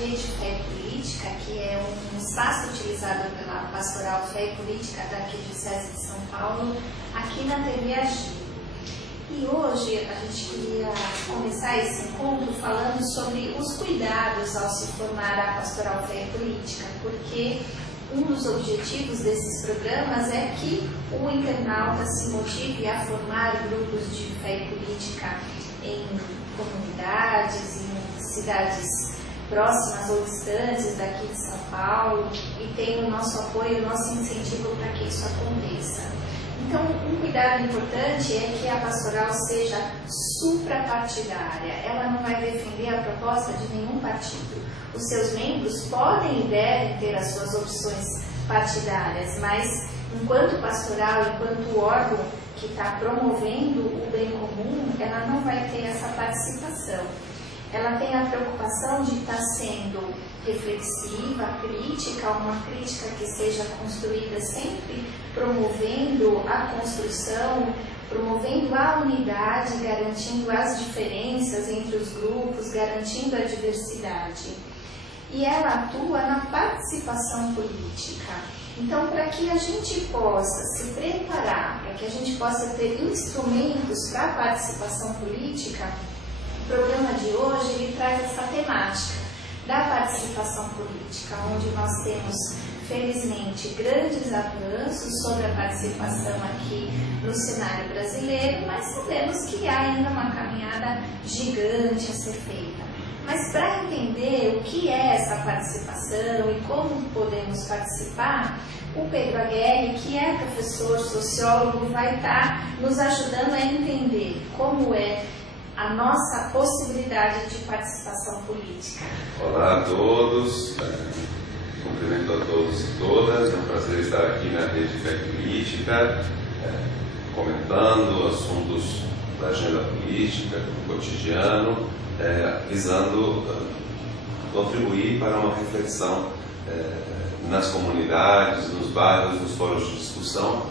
Rede Fé e Política, que é um espaço utilizado pela Pastoral Fé e Política da Arquidiocese de São Paulo, aqui na TV Agir. E hoje a gente queria começar esse encontro falando sobre os cuidados ao se formar a Pastoral Fé e Política, porque um dos objetivos desses programas é que o internauta se motive a formar grupos de fé e política em comunidades, em cidades próximas ou distantes daqui de São Paulo, e tem o nosso apoio, o nosso incentivo para que isso aconteça. Então, um cuidado importante é que a pastoral seja suprapartidária. Ela não vai defender a proposta de nenhum partido. Os seus membros podem e devem ter as suas opções partidárias, mas enquanto pastoral, enquanto órgão que está promovendo o bem comum, ela não vai ter essa participação. Ela tem a preocupação de estar sendo reflexiva, crítica, uma crítica que seja construída sempre promovendo a construção, promovendo a unidade, garantindo as diferenças entre os grupos, garantindo a diversidade. E ela atua na participação política. Então, para que a gente possa se preparar, para que a gente possa ter instrumentos para a participação política, o programa de hoje ele traz essa temática da participação política, onde nós temos, felizmente, grandes avanços sobre a participação aqui no cenário brasileiro, mas sabemos que há ainda uma caminhada gigante a ser feita. Mas para entender o que é essa participação e como podemos participar, o Pedro Aguerri, que é professor sociólogo, vai estar nos ajudando a entender como é a nossa possibilidade de participação política. Olá a todos, cumprimento a todos e todas, é um prazer estar aqui na Rede Fé e Política, comentando assuntos da agenda política, do cotidiano, visando contribuir para uma reflexão nas comunidades, nos bairros, nos fóruns de discussão,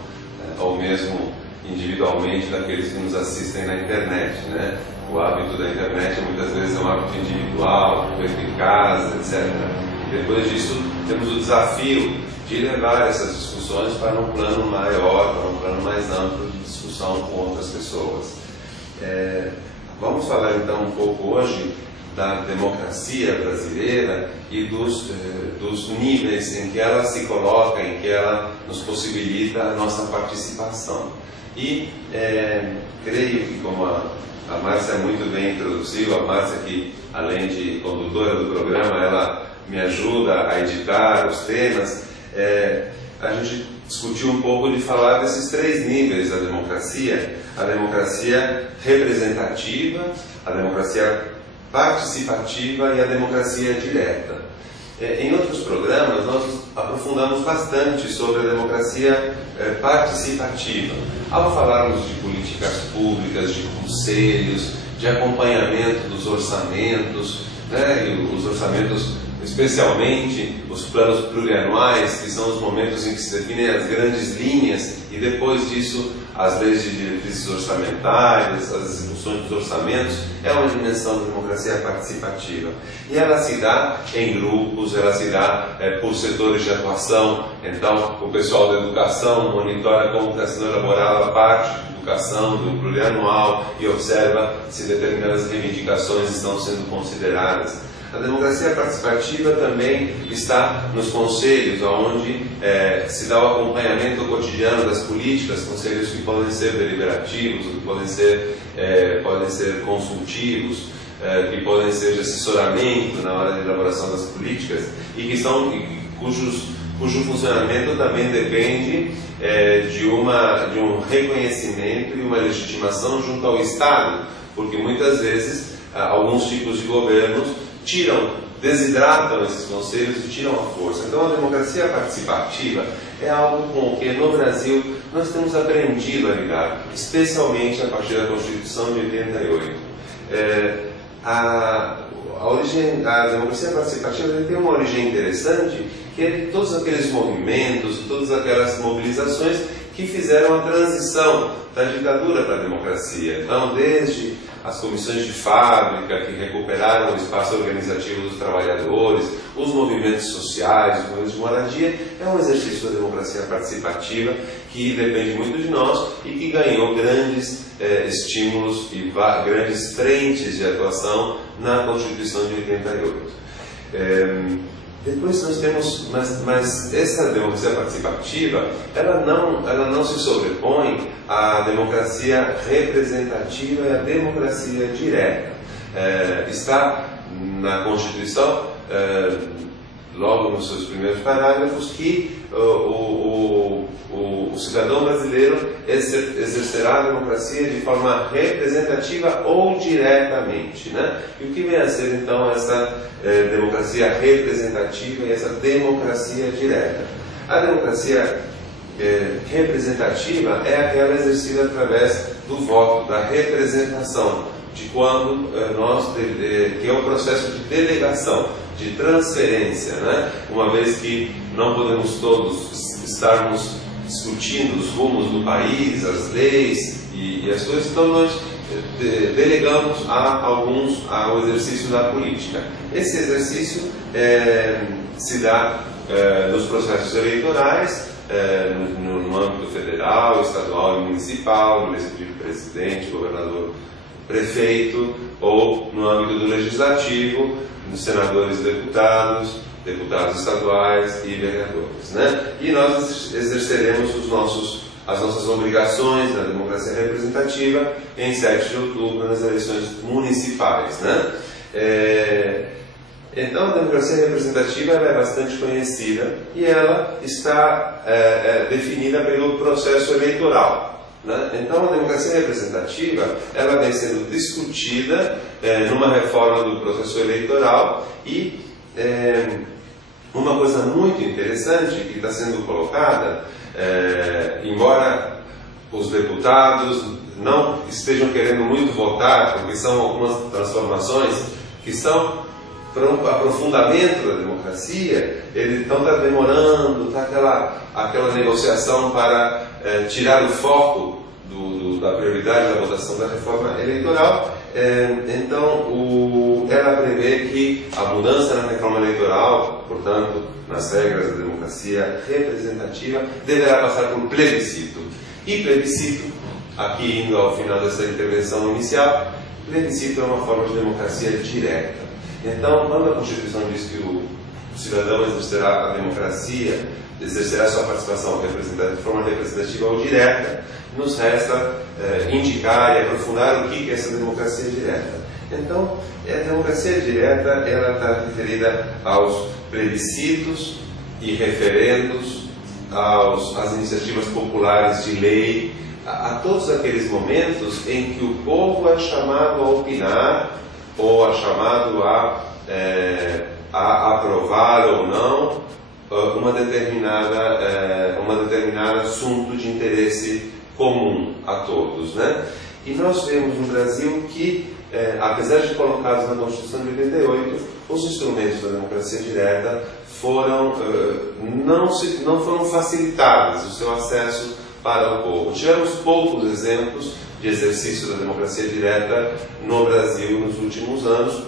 ou mesmo individualmente daqueles que nos assistem na internet, né? O hábito da internet muitas vezes é um hábito individual, feito em casa, etc. Depois disso, temos o desafio de levar essas discussões para um plano maior, para um plano mais amplo de discussão com outras pessoas. Vamos falar então um pouco hoje da democracia brasileira e dos níveis em que ela se coloca, em que ela nos possibilita a nossa participação. E creio que, como a Márcia muito bem introduziu, a Márcia que, além de condutora do programa, ela me ajuda a editar os temas, a gente discutiu um pouco de falar desses três níveis da democracia: a democracia representativa, a democracia participativa e a democracia direta. Em outros programas, nós aprofundamos bastante sobre a democracia participativa, ao falarmos de políticas públicas, de conselhos, de acompanhamento dos orçamentos, né, e os orçamentos, especialmente os planos plurianuais, que são os momentos em que se definem as grandes linhas, e depois disso as leis de diretrizes orçamentárias, as execuções dos orçamentos. É uma dimensão da democracia participativa. E ela se dá em grupos, ela se dá por setores de atuação. Então, o pessoal da educação monitora como está sendo elaborada a parte de educação do plurianual e observa se determinadas reivindicações estão sendo consideradas. A democracia participativa também está nos conselhos, onde se dá o acompanhamento cotidiano das políticas, conselhos que podem ser deliberativos, que podem ser consultivos, que podem ser de assessoramento na hora de elaboração das políticas, e cujo funcionamento também depende de um reconhecimento e uma legitimação junto ao Estado, porque muitas vezes alguns tipos de governos desidratam esses conselhos e tiram a força. Então, a democracia participativa é algo com o que no Brasil nós temos aprendido a lidar, especialmente a partir da Constituição de 88. A democracia participativa tem uma origem interessante, que todos aqueles movimentos, todas aquelas mobilizações que fizeram a transição da ditadura para a democracia. Então, desde as comissões de fábrica que recuperaram o espaço organizativo dos trabalhadores, os movimentos sociais, os movimentos de moradia, é um exercício da democracia participativa que depende muito de nós e que ganhou grandes estímulos e grandes frentes de atuação na Constituição de 88. Depois nós temos, mas essa democracia participativa, ela não se sobrepõe à democracia representativa e à democracia direta. Está na Constituição, logo nos seus primeiros parágrafos, que o cidadão brasileiro exercerá a democracia de forma representativa ou diretamente, né? E o que vem a ser então essa democracia representativa e essa democracia direta? A democracia representativa é aquela exercida através do voto, da representação, de quando que é o processo de delegação, de transferência, né? Uma vez que não podemos todos estarmos discutindo os rumos do país, as leis e as coisas, então nós delegamos a alguns ao exercício da política. Esse exercício se dá nos processos eleitorais, no âmbito federal, estadual e municipal, no executivo, presidente, governador, prefeito, ou no âmbito do legislativo, nos senadores e deputados estaduais e vereadores, né? E nós exerceremos as nossas obrigações na democracia representativa em 7 de outubro, nas eleições municipais, né? Então, a democracia representativa ela é bastante conhecida e ela está definida pelo processo eleitoral, né? Então, a democracia representativa ela vem sendo discutida numa reforma do processo eleitoral e uma coisa muito interessante que está sendo colocada, embora os deputados não estejam querendo muito votar, porque são algumas transformações que são para um aprofundamento da democracia, ele então está demorando, está aquela negociação para tirar o foco da prioridade da votação da reforma eleitoral. Então, ela prevê que a mudança na reforma eleitoral, portanto, nas regras da democracia representativa, deverá passar por plebiscito. E plebiscito, aqui indo ao final dessa intervenção inicial, plebiscito é uma forma de democracia direta. Então, quando a Constituição diz que o cidadão exercerá a democracia, exercerá sua participação de forma representativa ou direta, nos resta indicar e aprofundar o que é essa democracia direta. Então, a democracia direta ela está referida aos plebiscitos e referendos, às iniciativas populares de lei, a todos aqueles momentos em que o povo é chamado a opinar ou é chamado a aprovar ou não uma determinada assunto de interesse comum a todos, né? E nós vemos no Brasil que, apesar de colocados na Constituição de 88, os instrumentos da democracia direta não foram facilitados o seu acesso para o povo. Tivemos poucos exemplos de exercício da democracia direta no Brasil nos últimos anos.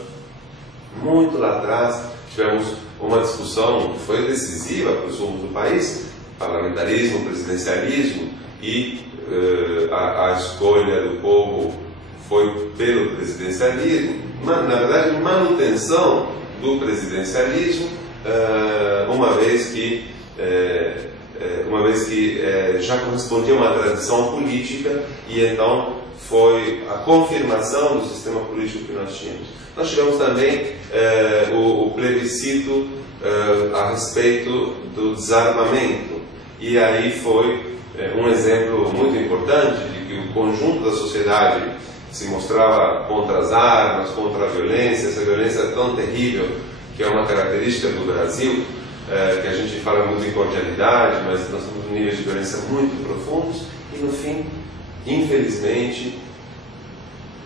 Muito lá atrás tivemos uma discussão que foi decisiva para os rumos do país, parlamentarismo, presidencialismo, e a escolha do povo foi pelo presidencialismo, na verdade manutenção do presidencialismo, uma vez que já correspondia a uma tradição política e então foi a confirmação do sistema político que nós tínhamos. Nós tivemos também o plebiscito a respeito do desarmamento, e aí foi um exemplo muito importante de que o conjunto da sociedade se mostrava contra as armas, contra a violência, essa violência tão terrível que é uma característica do Brasil, que a gente fala muito em cordialidade, mas nós temos níveis de violência muito profundos, e no fim, infelizmente,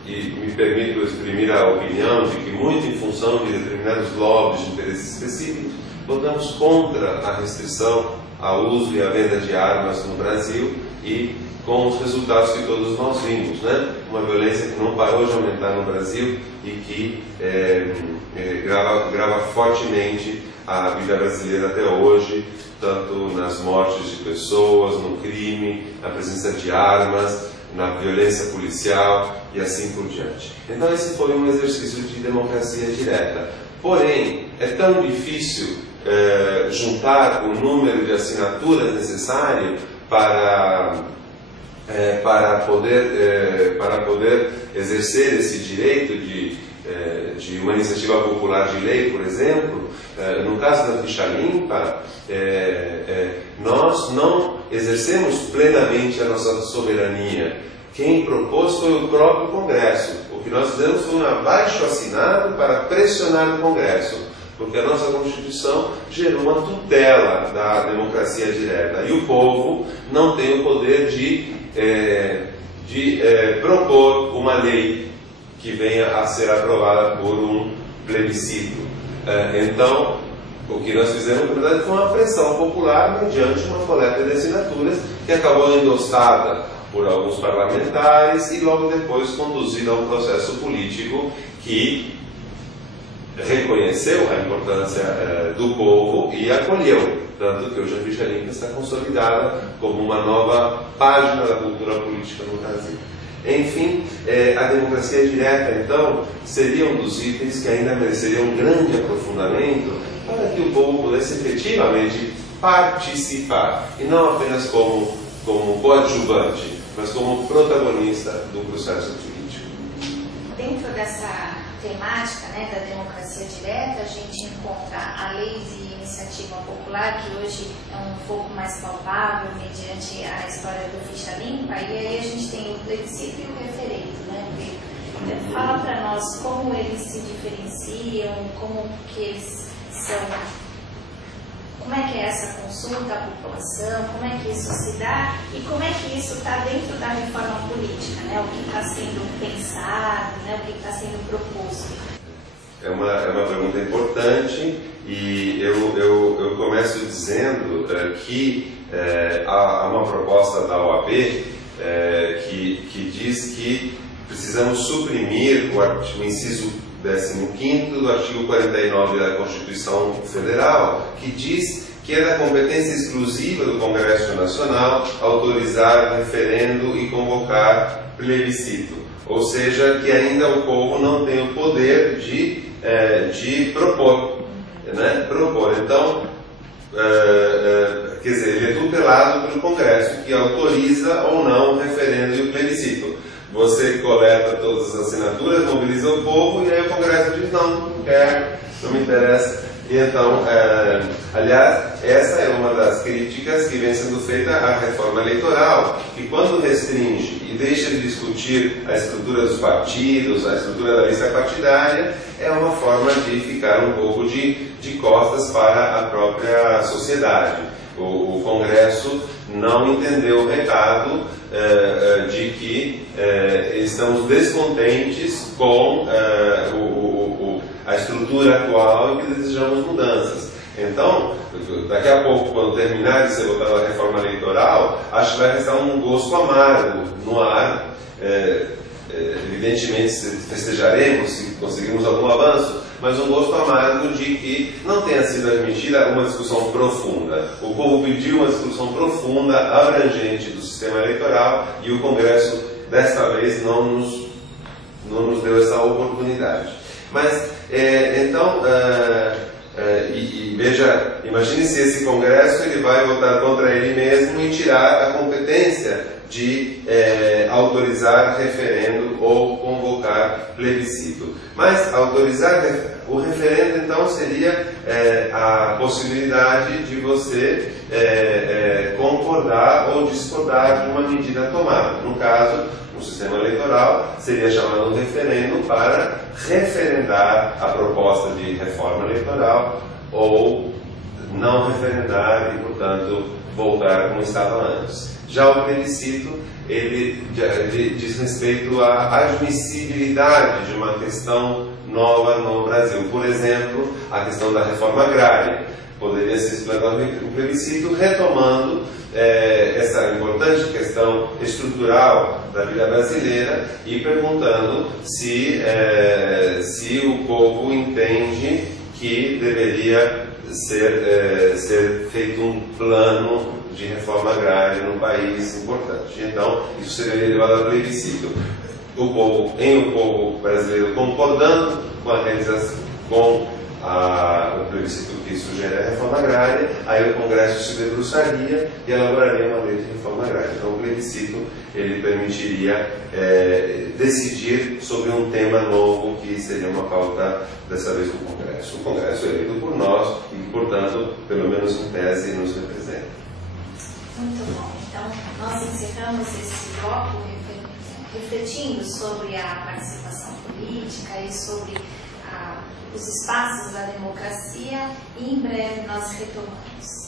e me permito exprimir a opinião de que muito em função de determinados lobbies de interesses específicos, votamos contra a restrição ao uso e à venda de armas no Brasil e com os resultados que todos nós vimos, né? Uma violência que não parou de aumentar no Brasil e que grava fortemente a vida brasileira até hoje, tanto nas mortes de pessoas, no crime, na presença de armas, na violência policial e assim por diante. Então esse foi um exercício de democracia direta. Porém, é tão difícil juntar o número de assinaturas necessário para poder exercer esse direito de uma iniciativa popular de lei, por exemplo. No caso da ficha limpa, nós não exercemos plenamente a nossa soberania. Quem propôs foi o próprio Congresso. O que nós fizemos foi um abaixo-assinado para pressionar o Congresso, porque a nossa Constituição gerou uma tutela da democracia direta e o povo não tem o poder de propor uma lei que venha a ser aprovada por um plebiscito. Então, o que nós fizemos, na verdade, foi uma pressão popular mediante uma coleta de assinaturas que acabou endossada por alguns parlamentares e logo depois conduzida a um processo político que reconheceu a importância do povo e acolheu, tanto que hoje a ficha limpa está consolidada como uma nova página da cultura política no Brasil. Enfim, a democracia direta, então, seria um dos itens que ainda mereceria um grande aprofundamento para que o povo pudesse efetivamente participar, e não apenas como coadjuvante, mas como protagonista do processo político. Dentro dessa temática, né, da democracia direta, a gente encontra a lei de iniciativa popular, que hoje é um pouco mais palpável mediante a história do ficha limpa, e aí a gente tem o plebiscito e o referendo, né? Fala para nós como eles se diferenciam, como que eles são, como é que é essa consulta à população, como é que isso se dá e como é que isso está dentro da reforma política, né? O que está sendo pensado, né? O que está sendo proposto. É uma pergunta importante e eu começo dizendo que há uma proposta da OAB que diz que precisamos suprimir o inciso 15º do artigo 49 da Constituição Federal, que diz que é da competência exclusiva do Congresso Nacional autorizar referendo e convocar plebiscito. Ou seja, que ainda o povo não tem o poder de propor. Né? Então, quer dizer, ele é tutelado pelo Congresso, que autoriza ou não o referendo e o plebiscito. Você coleta todas as assinaturas, mobiliza o povo e aí o Congresso diz não quero, não me interessa. E então, aliás, essa é uma das críticas que vem sendo feita à reforma eleitoral, que quando restringe e deixa de discutir a estrutura dos partidos, a estrutura da lista partidária, é uma forma de ficar um pouco de costas para a própria sociedade. O Congresso não entendeu o recado de que estamos descontentes com a estrutura atual e que desejamos mudanças. Então, daqui a pouco, quando terminar de ser votada a reforma eleitoral, acho que vai restar um gosto amargo no ar. Evidentemente, festejaremos se conseguirmos algum avanço, mas um gosto amargo de que não tenha sido admitida uma discussão profunda. O povo pediu uma discussão profunda, abrangente do sistema eleitoral e o Congresso, desta vez, não nos deu essa oportunidade. Mas, então, veja, imagine se esse Congresso ele vai votar contra ele mesmo e tirar a competência de autorizar referendo ou convocar plebiscito. Mas autorizar o referendo, então, seria a possibilidade de você concordar ou discordar de uma medida tomada. No caso, o sistema eleitoral seria chamado de referendo para referendar a proposta de reforma eleitoral ou não referendar e, portanto, voltar como estava antes. Já o plebiscito, ele diz respeito à admissibilidade de uma questão nova no Brasil. Por exemplo, a questão da reforma agrária. Poderia ser explorado o plebiscito retomando essa importante questão estrutural da vida brasileira e perguntando se o povo entende que deveria ser feito um plano de reforma agrária no país importante. Então, isso seria levado ao plebiscito. O povo brasileiro concordando com a realização, com o plebiscito que sugere a reforma agrária, aí o Congresso se debruçaria e elaboraria uma lei de reforma agrária. Então, o plebiscito ele permitiria decidir sobre um tema novo que seria uma pauta, dessa vez, do Congresso. O Congresso é eleito por nós e, portanto, pelo menos em tese, nos representa. Muito bom. Então, nós encerramos esse bloco refletindo sobre a participação política e sobre os espaços da democracia, e em breve nós retomamos.